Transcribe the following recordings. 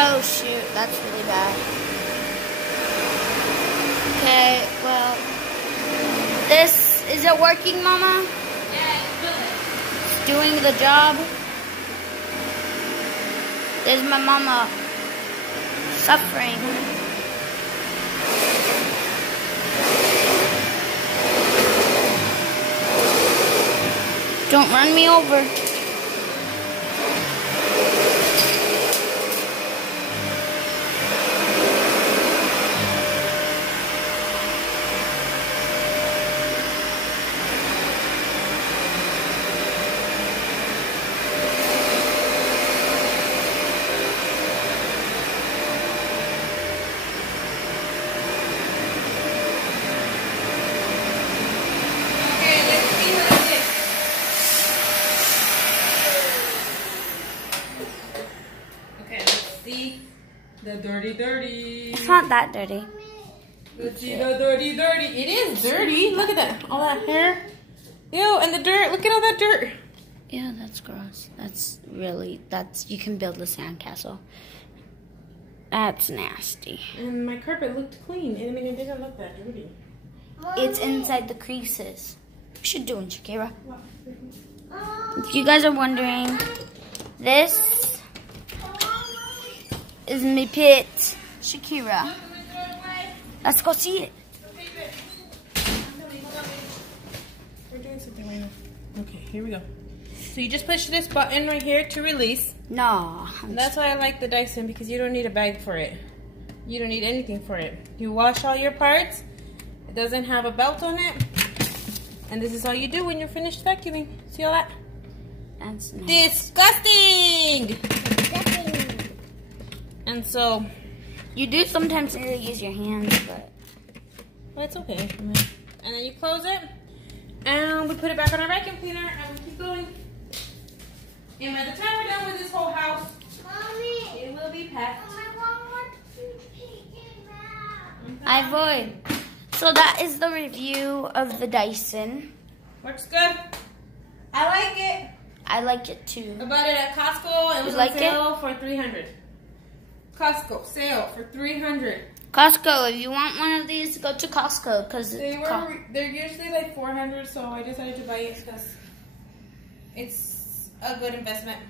Oh shoot, that's really bad. Okay, well, is it working, Mama? Yeah, it's good. It's doing the job. There's my mama suffering. Don't run me over. The dirty. It's not that dirty. Let's see the dirty. It is dirty. Look at that. All that hair. Ew, and the dirt. Look at all that dirt. Yeah, that's gross. You can build a sandcastle. That's nasty. And my carpet looked clean. I mean, it didn't look that dirty. It's inside the creases. We should do it, Shakira. If you guys are wondering, this is my pit, Shakira. Let's go see it. We're doing something right now. Okay, here we go. So you just push this button right here to release. No. And that's why I like the Dyson, because you don't need a bag for it. You don't need anything for it. You wash all your parts. It doesn't have a belt on it. And this is all you do when you're finished vacuuming. See all that? That's nice. Disgusting! And so, you do sometimes need to use your hands, but well, it's okay. And then you close it, and we put it back on our vacuum cleaner, and we keep going. And by the time we're done with this whole house, Mommy, it will be packed. I void. So that is the review of the Dyson. Works good. I like it. I like it too. I bought it at Costco. It was on sale for $300. Costco sale for $300. Costco, if you want one of these, go to Costco because they're usually like $400. So I decided to buy it because it's a good investment.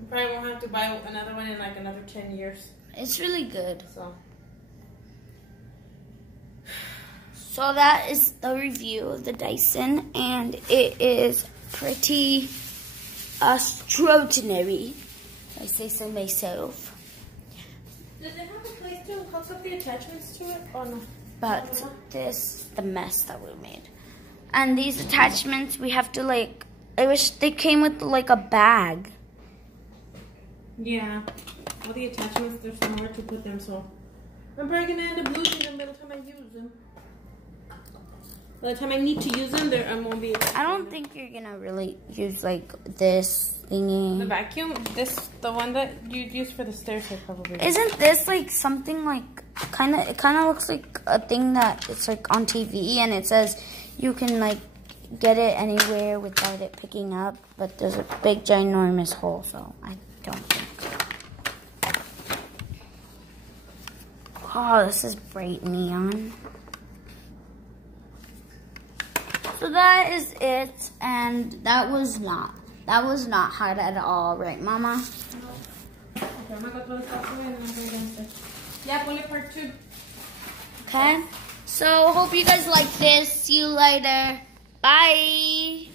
You probably won't have to buy another one in like another 10 years. It's really good. So that is the review of the Dyson, and it is pretty extraordinary. I say so myself. Does it have a place to hook up the attachments to it or no? But this, the mess that we made. And these attachments, we have to like, I wish they came with like a bag. Yeah. All the attachments, there's somewhere to put them, so I'm probably going to end up losing them by the time I use them. By the time I need to use them, I won't be able to. I don't think you're going to really use like this thingy. The vacuum? The one that you'd use for the stairs, probably. Isn't this like something like, it kind of looks like a thing that it's like on TV and it says you can like get it anywhere without it picking up, but there's a big ginormous hole, so I don't think so. Oh, this is bright neon. So that is it, and that was not hard at all, right, Mama? Okay, I'm gonna go throw this out the way and then I'm going downstairs. Yeah, pull it part 2. Okay, so hope you guys like this. See you later. Bye.